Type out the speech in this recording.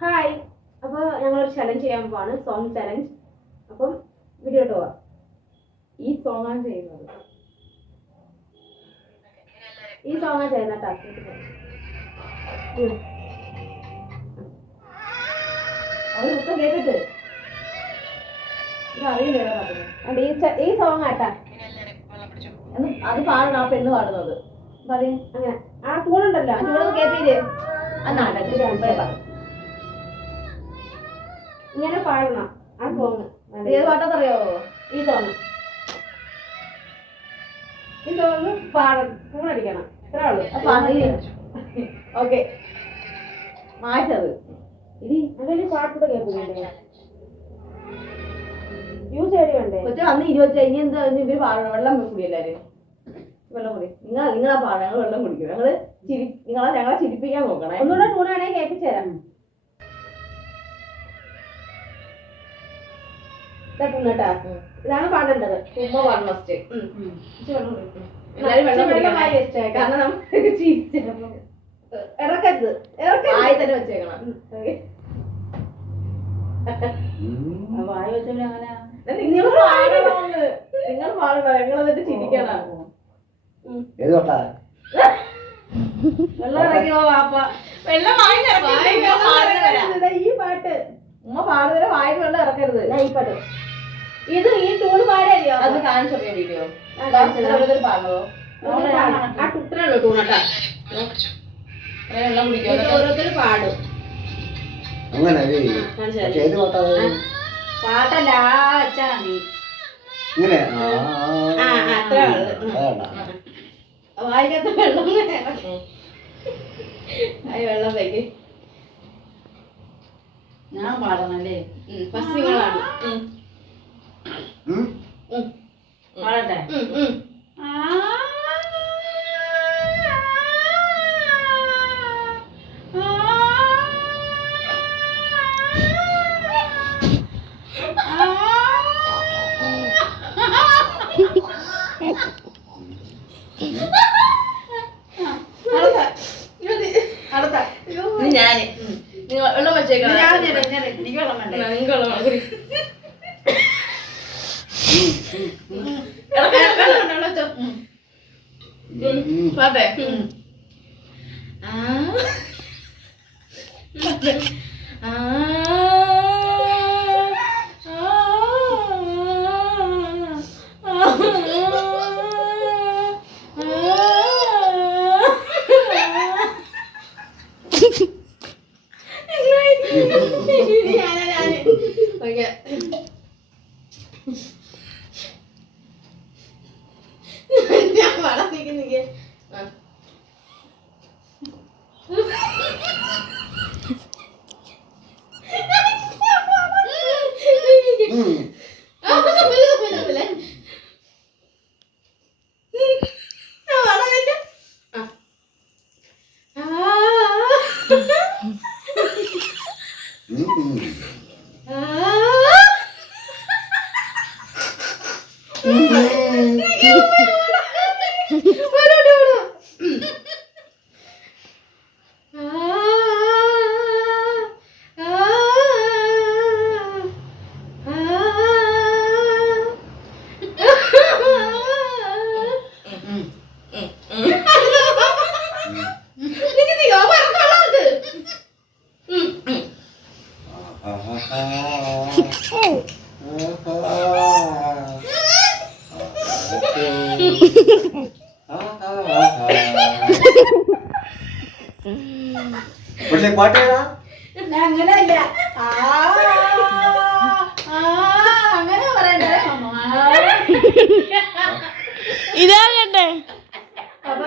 Hi, അപ്പോൾ ഞങ്ങളൊരു challenge ചെയ്യാൻ പോവാണ്, സോങ് ചലഞ്ച്. അപ്പം വീഡിയോ ഇട്ട് പോവാം. ഈ സോങ്ങാണ് ചെയ്യുന്നത്. ഈ സോങ്ങാണ് ചെയ്യുന്ന ടാസ്ക്. അത് മൊത്തം കേട്ടിട്ട് ഇത് അറിയില്ല. ഈ സോങ് ആട്ടാ അത് പാടണം. ആ പെണ്ണ് പാടുന്നത് പറയും അങ്ങനെ. ആ ടൂണുണ്ടല്ലോ, ആ ടൂണൊന്ന് കേൾപ്പില്ലേ? ഇങ്ങനെ പാടണം ആ സോങ്. ഏത് പാട്ടാന്നറിയാവോ? ഈ സോങ് പാടണം, ടൂണടിക്കണം. ഇത്രേ ഉള്ളൂ. ഓക്കെ, മാറ്റത്. ഇനി അങ്ങനെ പാട്ടൂടെ കേൾക്കുന്നുണ്ടേ. യൂസ് ചെയ്ത് വേണ്ടേ? കൊച്ചു അന്ന് 25 ഇനി എന്താ ഇവര് പാടണം. വെള്ളം കുടി എല്ലാരും. വെള്ളം കുടി. നിങ്ങളാ പാടണം. ഞങ്ങൾ വെള്ളം കുടിക്കും. ഞങ്ങളെ ചിരിപ്പിക്കാൻ നോക്കണേ. ഒന്നുകൂടെ ടൂണാണെങ്കിൽ കേൾപ്പിച്ചു തരാം. കേട്ടാ, ഇതാണ് പാടേണ്ടത്. ഉമ്മ പാടണം ഫസ്റ്റ്. എല്ലാരും വെള്ളം കുടിക്കണം. കാരണം നമുക്ക് ഇറക്കരുത്, വായി തന്നെ വെച്ചേക്കണം. വായി വെച്ചോണ്ട് അങ്ങനെ. നിങ്ങൾ പാടണമെന്ന്. നിങ്ങൾ പാടണം. ഞങ്ങൾ എന്നിട്ട് ചിരിക്കണം. വെള്ളം ഇറക്കിയോ വാപ്പ? ഈ പാട്ട് ഉമ്മ പാടുന്നതിന് വായിൽ വെള്ളം ഇറക്കരുത്. ഈ പാട്ട് ഇത് ഈ ടൂണ് പാടിയോ? അത് കാണിച്ചോ വീഡിയോ? പാടുന്നതോ? ആ കുട്ടനുള്ളൂ ടൂണട്ടാ. വെള്ളം കുടിക്കും. ഓരോരുത്തർ പാടും. പാട്ടല്ല വെച്ചാ മതി. അത്ര വായിക്കത്ത വെള്ളം വെള്ളം വയ്ക്ക്. ഞാൻ പാടണല്ലേ? ഫസ്റ്റ് നിങ്ങളാണ്. പാടട്ടെ? ഞാന് വെള്ളം വെച്ചേക്കണം. എനിക്ക് വെള്ളം വേണ്ട. നിങ്ങൾക്ക് വെള്ളം കുടി. അതെ. ഞാൻ പാടാൻ നിൽക്കുന്നില്ല. പക്ഷെ പാട്ടേതാ അങ്ങനെയല്ല. അങ്ങനെ പറയണ്ടേ? ഇതാ കണ്ടേ. അപ്പൊ